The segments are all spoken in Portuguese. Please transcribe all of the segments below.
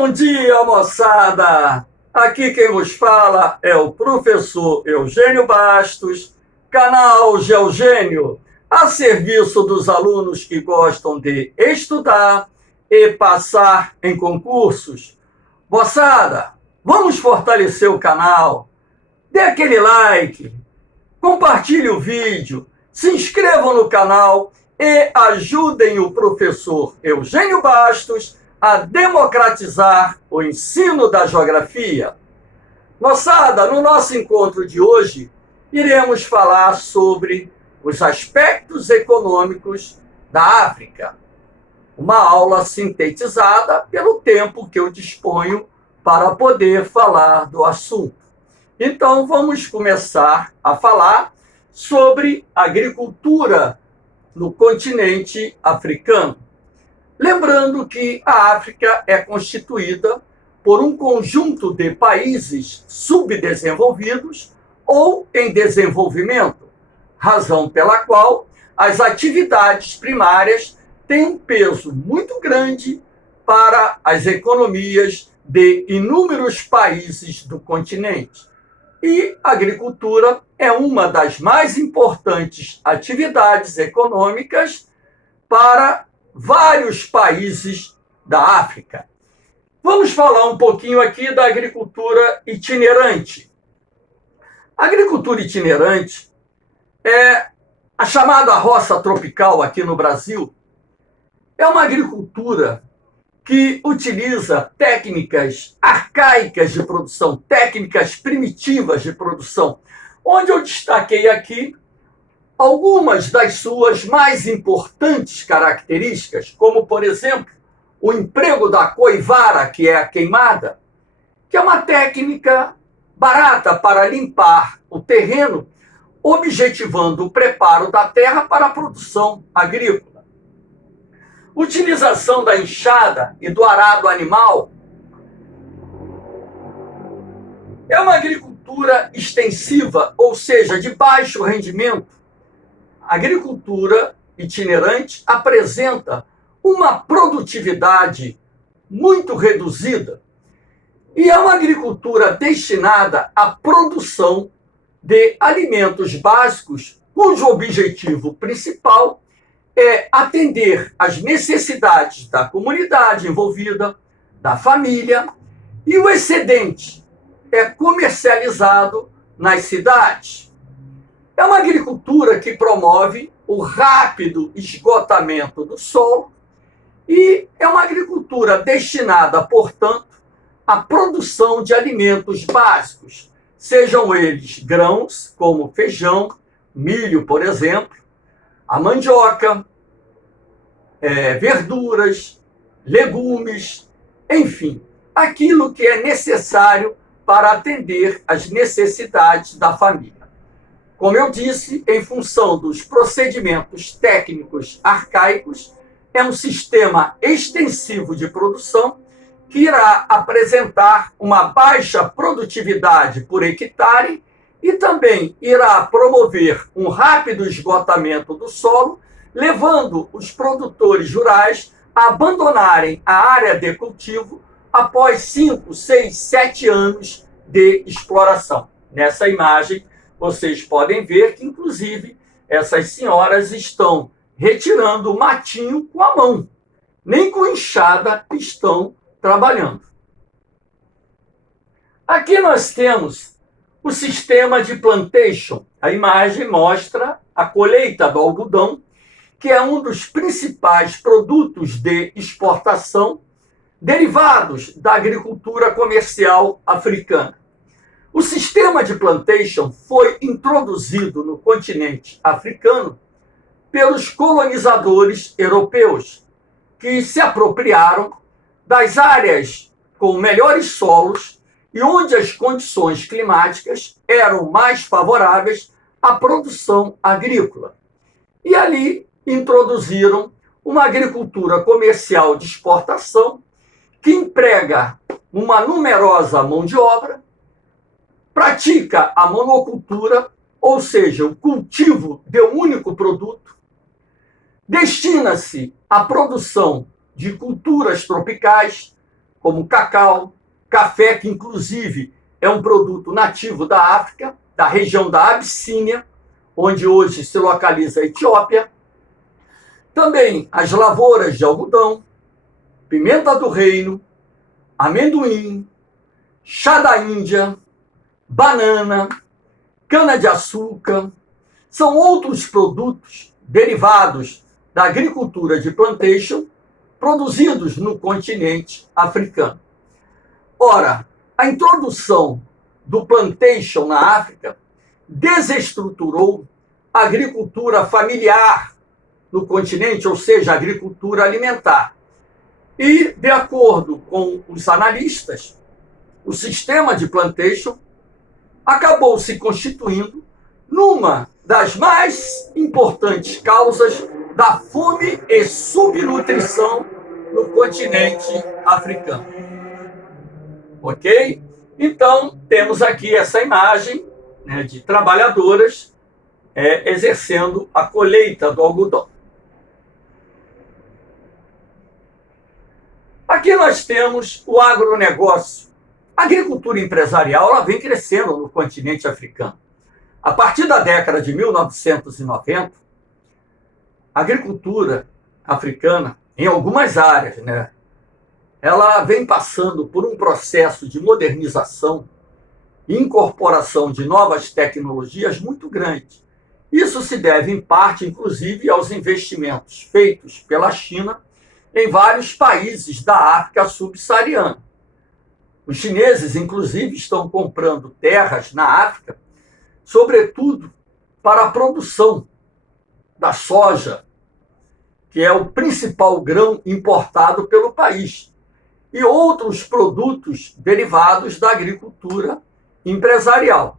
Bom dia, moçada! Aqui quem vos fala é o professor Eugênio Bastos, canal Geogênio, a serviço dos alunos que gostam de estudar e passar em concursos. Moçada, vamos fortalecer o canal, dê aquele like, compartilhe o vídeo, se inscrevam no canal e ajudem o professor Eugênio Bastos a democratizar o ensino da geografia. Moçada, no nosso encontro de hoje, iremos falar sobre os aspectos econômicos da África. Uma aula sintetizada pelo tempo que eu disponho para poder falar do assunto. Então, vamos começar a falar sobre agricultura no continente africano. Lembrando que a África é constituída por um conjunto de países subdesenvolvidos ou em desenvolvimento, razão pela qual as atividades primárias têm um peso muito grande para as economias de inúmeros países do continente. E a agricultura é uma das mais importantes atividades econômicas para vários países da África. Vamos falar um pouquinho aqui da agricultura itinerante. A agricultura itinerante é a chamada roça tropical aqui no Brasil. É uma agricultura que utiliza técnicas arcaicas de produção, técnicas primitivas de produção, onde eu destaquei aqui algumas das suas mais importantes características, como, por exemplo, o emprego da coivara, que é a queimada, que é uma técnica barata para limpar o terreno, objetivando o preparo da terra para a produção agrícola. Utilização da enxada e do arado animal é uma agricultura extensiva, ou seja, de baixo rendimento. A agricultura itinerante apresenta uma produtividade muito reduzida e é uma agricultura destinada à produção de alimentos básicos, cujo objetivo principal é atender às necessidades da comunidade envolvida, da família, e o excedente é comercializado nas cidades. É uma agricultura que promove o rápido esgotamento do solo e é uma agricultura destinada, portanto, à produção de alimentos básicos, sejam eles grãos, como feijão, milho, por exemplo, a mandioca, verduras, legumes, enfim, aquilo que é necessário para atender às necessidades da família. Como eu disse, em função dos procedimentos técnicos arcaicos, é um sistema extensivo de produção que irá apresentar uma baixa produtividade por hectare e também irá promover um rápido esgotamento do solo, levando os produtores rurais a abandonarem a área de cultivo após 5, 6, 7 anos de exploração. Nessa imagem, vocês podem ver que, inclusive, essas senhoras estão retirando o matinho com a mão. Nem com enxada estão trabalhando. Aqui nós temos o sistema de plantation. A imagem mostra a colheita do algodão, que é um dos principais produtos de exportação derivados da agricultura comercial africana. O sistema de plantation foi introduzido no continente africano pelos colonizadores europeus, que se apropriaram das áreas com melhores solos e onde as condições climáticas eram mais favoráveis à produção agrícola. E ali introduziram uma agricultura comercial de exportação que emprega uma numerosa mão de obra, pratica a monocultura, ou seja, o cultivo de um único produto, destina-se à produção de culturas tropicais, como cacau, café, que inclusive é um produto nativo da África, da região da Abissínia, onde hoje se localiza a Etiópia. Também as lavouras de algodão, pimenta do reino, amendoim, chá da Índia, banana, cana-de-açúcar, são outros produtos derivados da agricultura de plantation produzidos no continente africano. Ora, a introdução do plantation na África desestruturou a agricultura familiar no continente, ou seja, a agricultura alimentar. E, de acordo com os analistas, o sistema de plantation acabou se constituindo numa das mais importantes causas da fome e subnutrição no continente africano. Ok? Então, temos aqui essa imagem, né, de trabalhadoras exercendo a colheita do algodão. Aqui nós temos o agronegócio. A agricultura empresarial ela vem crescendo no continente africano. A partir da década de 1990, a agricultura africana, em algumas áreas, né, ela vem passando por um processo de modernização e incorporação de novas tecnologias muito grande. Isso se deve, em parte, inclusive, aos investimentos feitos pela China em vários países da África subsaariana. Os chineses, inclusive, estão comprando terras na África, sobretudo para a produção da soja, que é o principal grão importado pelo país, e outros produtos derivados da agricultura empresarial.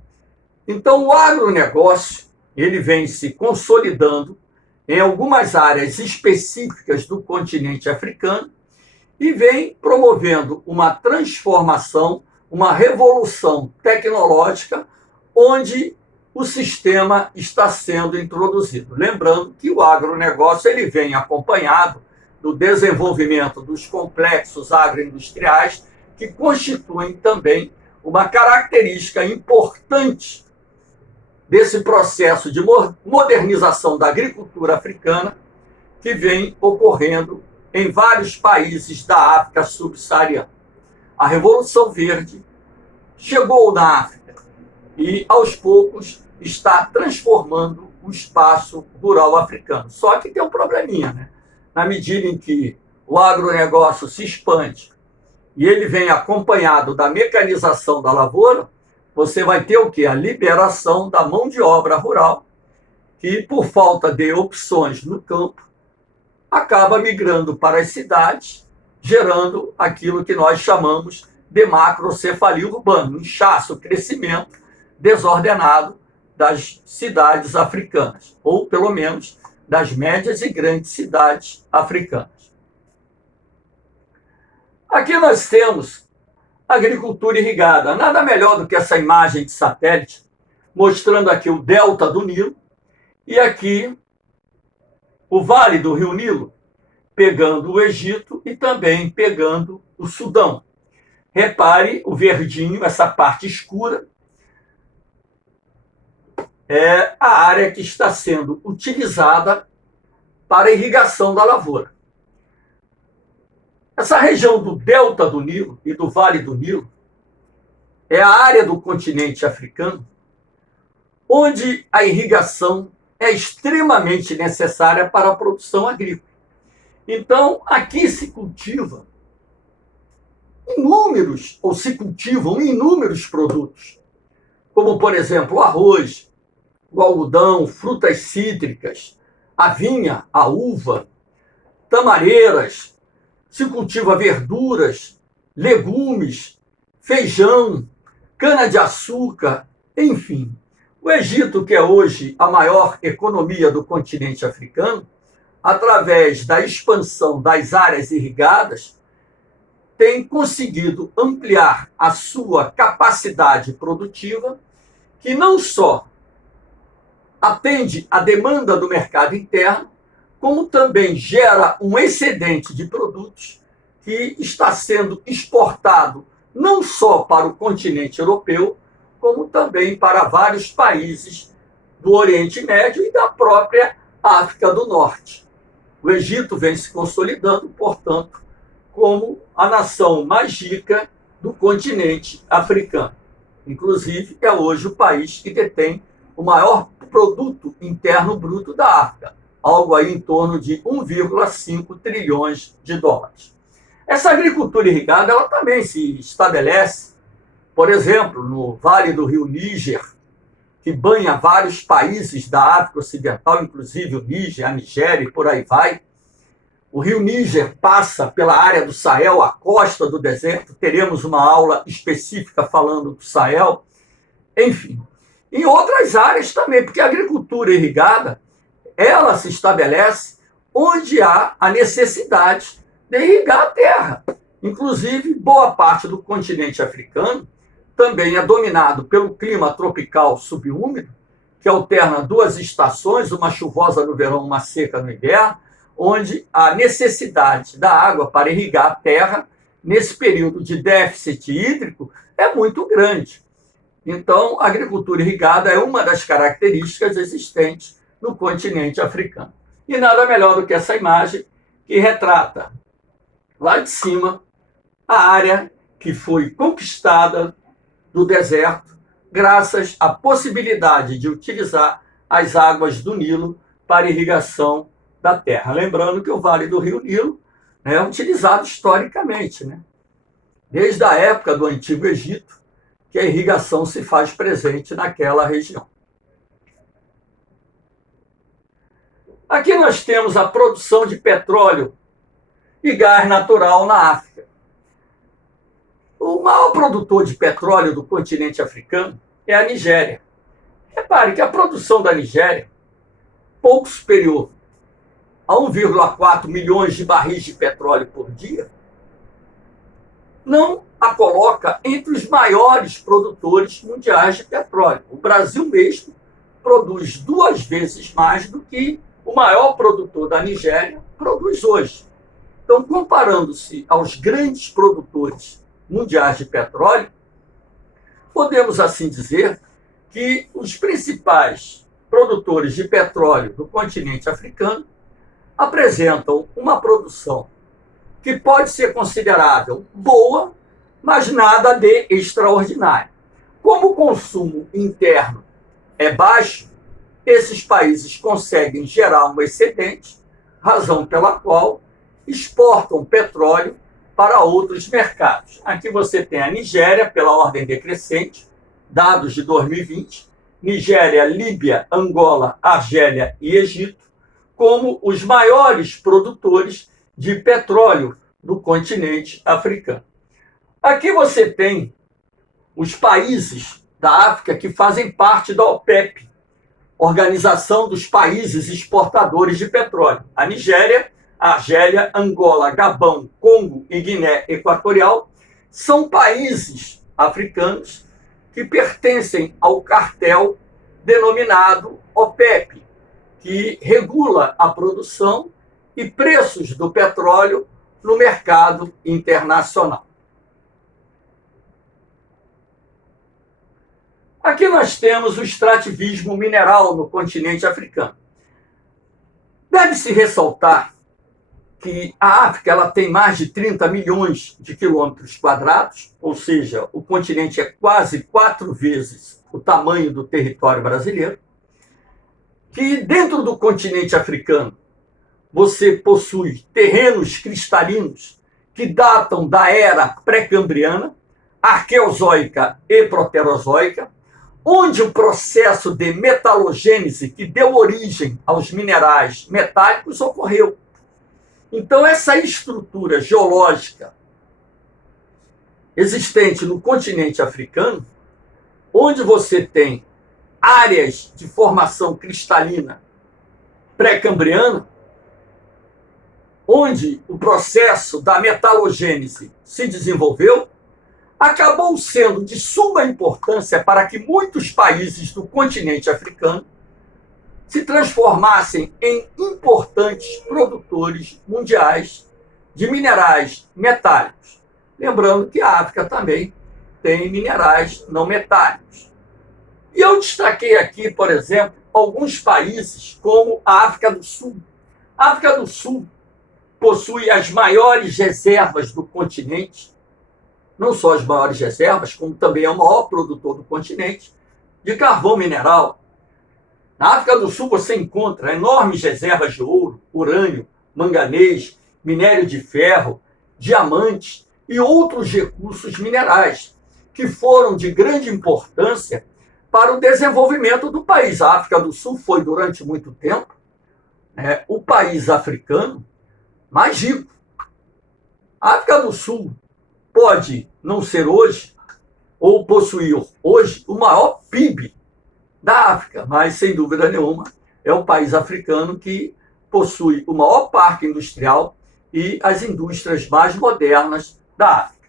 Então, o agronegócio ele vem se consolidando em algumas áreas específicas do continente africano e vem promovendo uma transformação, uma revolução tecnológica, onde o sistema está sendo introduzido. Lembrando que o agronegócio ele vem acompanhado do desenvolvimento dos complexos agroindustriais, que constituem também uma característica importante desse processo de modernização da agricultura africana que vem ocorrendo em vários países da África subsaariana. A Revolução Verde chegou na África e, aos poucos, está transformando o espaço rural africano. Só que tem um probleminha, né? Na medida em que o agronegócio se expande e ele vem acompanhado da mecanização da lavoura, você vai ter o quê? A liberação da mão de obra rural, que, por falta de opções no campo, acaba migrando para as cidades, gerando aquilo que nós chamamos de macrocefalia urbana, um inchaço, crescimento desordenado das cidades africanas, ou pelo menos das médias e grandes cidades africanas. Aqui nós temos agricultura irrigada. Nada melhor do que essa imagem de satélite, mostrando aqui o delta do Nilo e aqui o vale do rio Nilo, pegando o Egito e também pegando o Sudão. Repare o verdinho, essa parte escura, é a área que está sendo utilizada para a irrigação da lavoura. Essa região do delta do Nilo e do vale do Nilo é a área do continente africano onde a irrigação é extremamente necessária para a produção agrícola. Então, aqui se cultivam inúmeros produtos, como, por exemplo, o arroz, o algodão, frutas cítricas, a vinha, a uva, tamareiras, se cultiva verduras, legumes, feijão, cana-de-açúcar, enfim. O Egito, que é hoje a maior economia do continente africano, através da expansão das áreas irrigadas, tem conseguido ampliar a sua capacidade produtiva, que não só atende à demanda do mercado interno, como também gera um excedente de produtos que está sendo exportado não só para o continente europeu, como também para vários países do Oriente Médio e da própria África do Norte. O Egito vem se consolidando, portanto, como a nação mais rica do continente africano. Inclusive, é hoje o país que detém o maior produto interno bruto da África, algo aí em torno de 1,5 trilhões de dólares. Essa agricultura irrigada ela também se estabelece, por exemplo, no Vale do Rio Níger, que banha vários países da África Ocidental, inclusive o Níger, a Nigéria e por aí vai. O Rio Níger passa pela área do Sahel, a costa do deserto. Teremos uma aula específica falando do Sahel. Enfim, em outras áreas também, porque a agricultura irrigada, ela se estabelece onde há a necessidade de irrigar a terra. Inclusive, boa parte do continente africano também é dominado pelo clima tropical subúmido, que alterna duas estações, uma chuvosa no verão, uma seca no inverno, onde a necessidade da água para irrigar a terra, nesse período de déficit hídrico, é muito grande. Então, a agricultura irrigada é uma das características existentes no continente africano. E nada melhor do que essa imagem que retrata, lá de cima, a área que foi conquistada do deserto, graças à possibilidade de utilizar as águas do Nilo para irrigação da terra. Lembrando que o Vale do Rio Nilo é utilizado historicamente, né? Desde a época do Antigo Egito, que a irrigação se faz presente naquela região. Aqui nós temos a produção de petróleo e gás natural na África. O maior produtor de petróleo do continente africano é a Nigéria. Repare que a produção da Nigéria, pouco superior a 1,4 milhões de barris de petróleo por dia, não a coloca entre os maiores produtores mundiais de petróleo. O Brasil mesmo produz 2 vezes mais do que o maior produtor da Nigéria produz hoje. Então, comparando-se aos grandes produtores mundiais de petróleo, podemos assim dizer que os principais produtores de petróleo do continente africano apresentam uma produção que pode ser considerável boa, mas nada de extraordinário. Como o consumo interno é baixo, esses países conseguem gerar um excedente, razão pela qual exportam petróleo para outros mercados. Aqui você tem a Nigéria, pela ordem decrescente, dados de 2020, Nigéria, Líbia, Angola, Argélia e Egito, como os maiores produtores de petróleo do continente africano. Aqui você tem os países da África que fazem parte da OPEP, Organização dos Países Exportadores de Petróleo. A Nigéria, Argélia, Angola, Gabão, Congo e Guiné Equatorial são países africanos que pertencem ao cartel denominado OPEP, que regula a produção e preços do petróleo no mercado internacional. Aqui nós temos o extrativismo mineral no continente africano. Deve-se ressaltar que a África ela tem mais de 30 milhões de quilômetros quadrados, ou seja, o continente é quase 4 vezes o tamanho do território brasileiro, que dentro do continente africano você possui terrenos cristalinos que datam da era pré-cambriana, arqueozoica e proterozoica, onde o processo de metalogênese que deu origem aos minerais metálicos ocorreu. Então, essa estrutura geológica existente no continente africano, onde você tem áreas de formação cristalina pré-cambriana, onde o processo da metalogênese se desenvolveu, acabou sendo de suma importância para que muitos países do continente africano se transformassem em importantes produtores mundiais de minerais metálicos. Lembrando que a África também tem minerais não metálicos. E eu destaquei aqui, por exemplo, alguns países como a África do Sul. A África do Sul possui as maiores reservas do continente, não só as maiores reservas, como também é o maior produtor do continente de carvão mineral. Na África do Sul você encontra enormes reservas de ouro, urânio, manganês, minério de ferro, diamantes e outros recursos minerais que foram de grande importância para o desenvolvimento do país. A África do Sul foi, durante muito tempo, o país africano mais rico. A África do Sul pode não ser hoje, ou possuir hoje, o maior PIB da África, mas, sem dúvida nenhuma, é o país africano que possui o maior parque industrial e as indústrias mais modernas da África.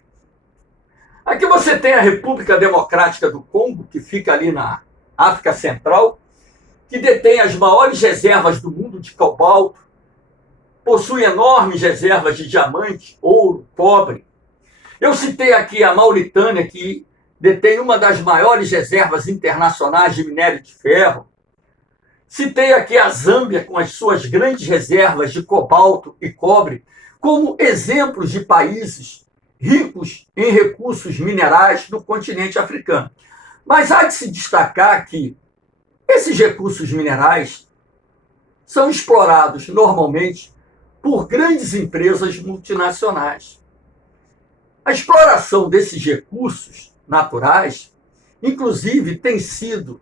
Aqui você tem a República Democrática do Congo, que fica ali na África Central, que detém as maiores reservas do mundo de cobalto, possui enormes reservas de diamante, ouro, cobre. Eu citei aqui a Mauritânia, que detém uma das maiores reservas internacionais de minério de ferro. Citei aqui a Zâmbia, com as suas grandes reservas de cobalto e cobre, como exemplos de países ricos em recursos minerais do continente africano. Mas há de se destacar que esses recursos minerais são explorados normalmente por grandes empresas multinacionais. A exploração desses recursos naturais, inclusive, tem sido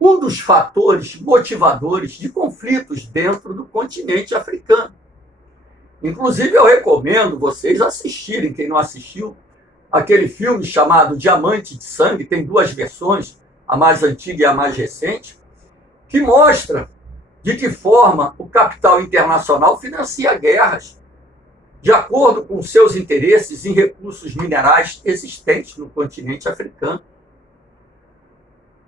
um dos fatores motivadores de conflitos dentro do continente africano. Inclusive, eu recomendo vocês assistirem, quem não assistiu, aquele filme chamado Diamante de Sangue, tem duas versões, a mais antiga e a mais recente, que mostra de que forma o capital internacional financia guerras de acordo com seus interesses em recursos minerais existentes no continente africano.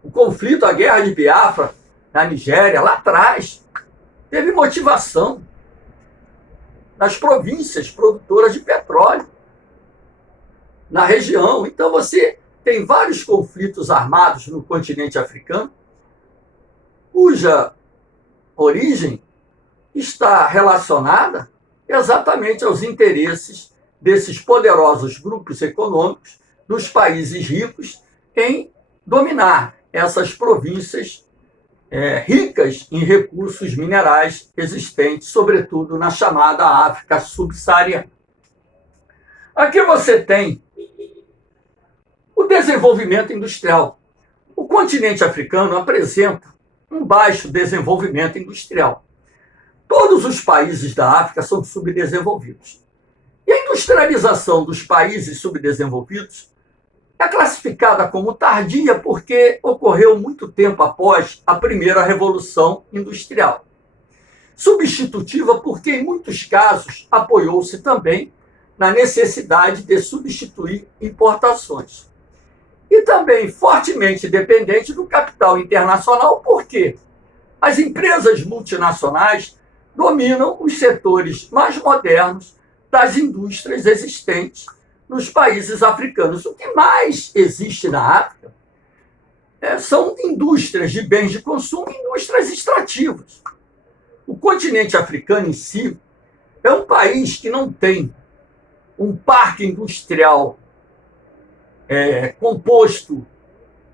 O conflito, a guerra de Biafra, na Nigéria, lá atrás, teve motivação nas províncias produtoras de petróleo, na região. Então você tem vários conflitos armados no continente africano, cuja origem está relacionada exatamente aos interesses desses poderosos grupos econômicos dos países ricos em dominar essas províncias ricas em recursos minerais existentes, sobretudo na chamada África subsaariana. Aqui você tem o desenvolvimento industrial. O continente africano apresenta um baixo desenvolvimento industrial. Todos os países da África são subdesenvolvidos. E a industrialização dos países subdesenvolvidos é classificada como tardia porque ocorreu muito tempo após a primeira Revolução Industrial. Substitutiva porque, em muitos casos, apoiou-se também na necessidade de substituir importações. E também fortemente dependente do capital internacional, porque as empresas multinacionais dominam os setores mais modernos das indústrias existentes nos países africanos. O que mais existe na África são indústrias de bens de consumo e indústrias extrativas. O continente africano em si é um país que não tem um parque industrial composto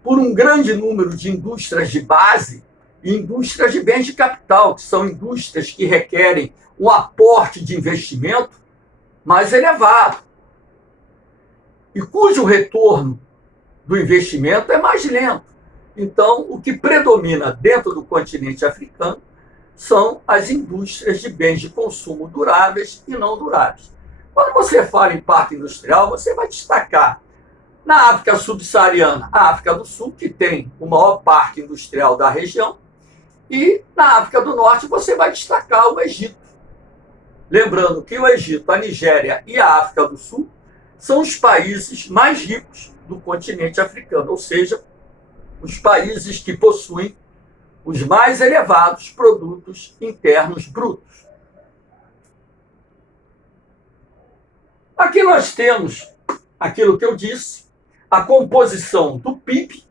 por um grande número de indústrias de base e indústrias de bens de capital, que são indústrias que requerem um aporte de investimento mais elevado e cujo retorno do investimento é mais lento. Então, o que predomina dentro do continente africano são as indústrias de bens de consumo duráveis e não duráveis. Quando você fala em parque industrial, você vai destacar na África subsaariana, a África do Sul, que tem o maior parque industrial da região, e na África do Norte você vai destacar o Egito. Lembrando que o Egito, a Nigéria e a África do Sul são os países mais ricos do continente africano, ou seja, os países que possuem os mais elevados produtos internos brutos. Aqui nós temos aquilo que eu disse, a composição do PIB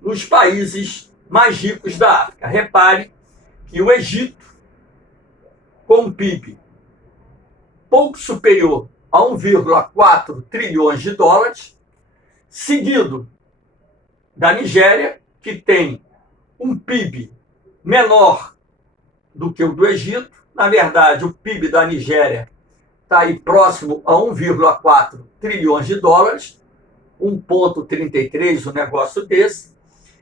nos países mais ricos da África. Repare que o Egito, com um PIB pouco superior a 1,4 trilhões de dólares, seguido da Nigéria, que tem um PIB menor do que o do Egito. Na verdade, o PIB da Nigéria está aí próximo a 1,4 trilhões de dólares, 1,33, um negócio desse,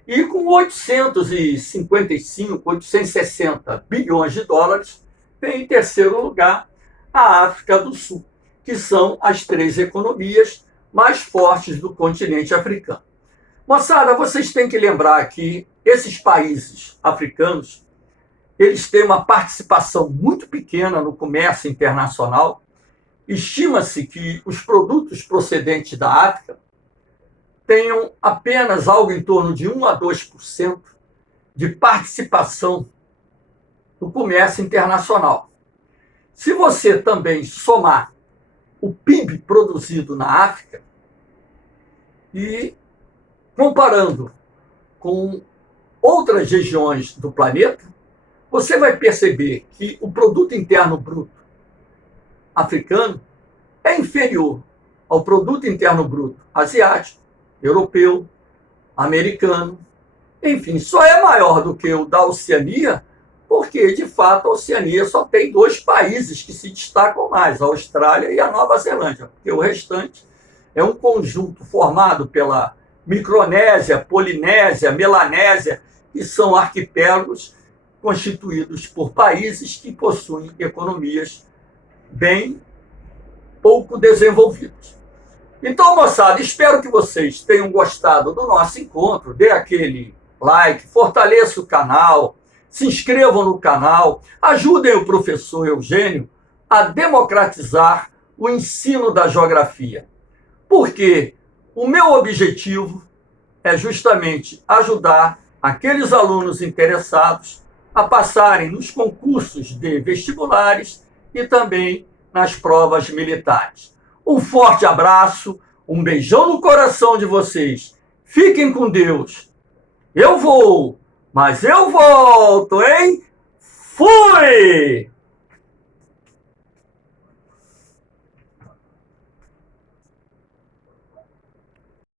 e com 855, 860 bilhões de dólares, vem em terceiro lugar a África do Sul, que são as três economias mais fortes do continente africano. Moçada, vocês têm que lembrar que esses países africanos, eles têm uma participação muito pequena no comércio internacional. Estima-se que os produtos procedentes da África tenham apenas algo em torno de 1 a 2% de participação no comércio internacional. Se você também somar o PIB produzido na África e comparando com outras regiões do planeta, você vai perceber que o produto interno bruto africano é inferior ao produto interno bruto asiático, europeu, americano, enfim, só é maior do que o da Oceania, porque, de fato, a Oceania só tem 2 países que se destacam mais, a Austrália e a Nova Zelândia, porque o restante é um conjunto formado pela Micronésia, Polinésia, Melanésia, que são arquipélagos constituídos por países que possuem economias bem pouco desenvolvidas. Então, moçada, espero que vocês tenham gostado do nosso encontro. Dê aquele like, fortaleça o canal, se inscrevam no canal, ajudem o professor Eugênio a democratizar o ensino da geografia. Porque o meu objetivo é justamente ajudar aqueles alunos interessados a passarem nos concursos de vestibulares e também nas provas militares. Um forte abraço, um beijão no coração de vocês. Fiquem com Deus. Eu vou, mas eu volto, hein? Fui!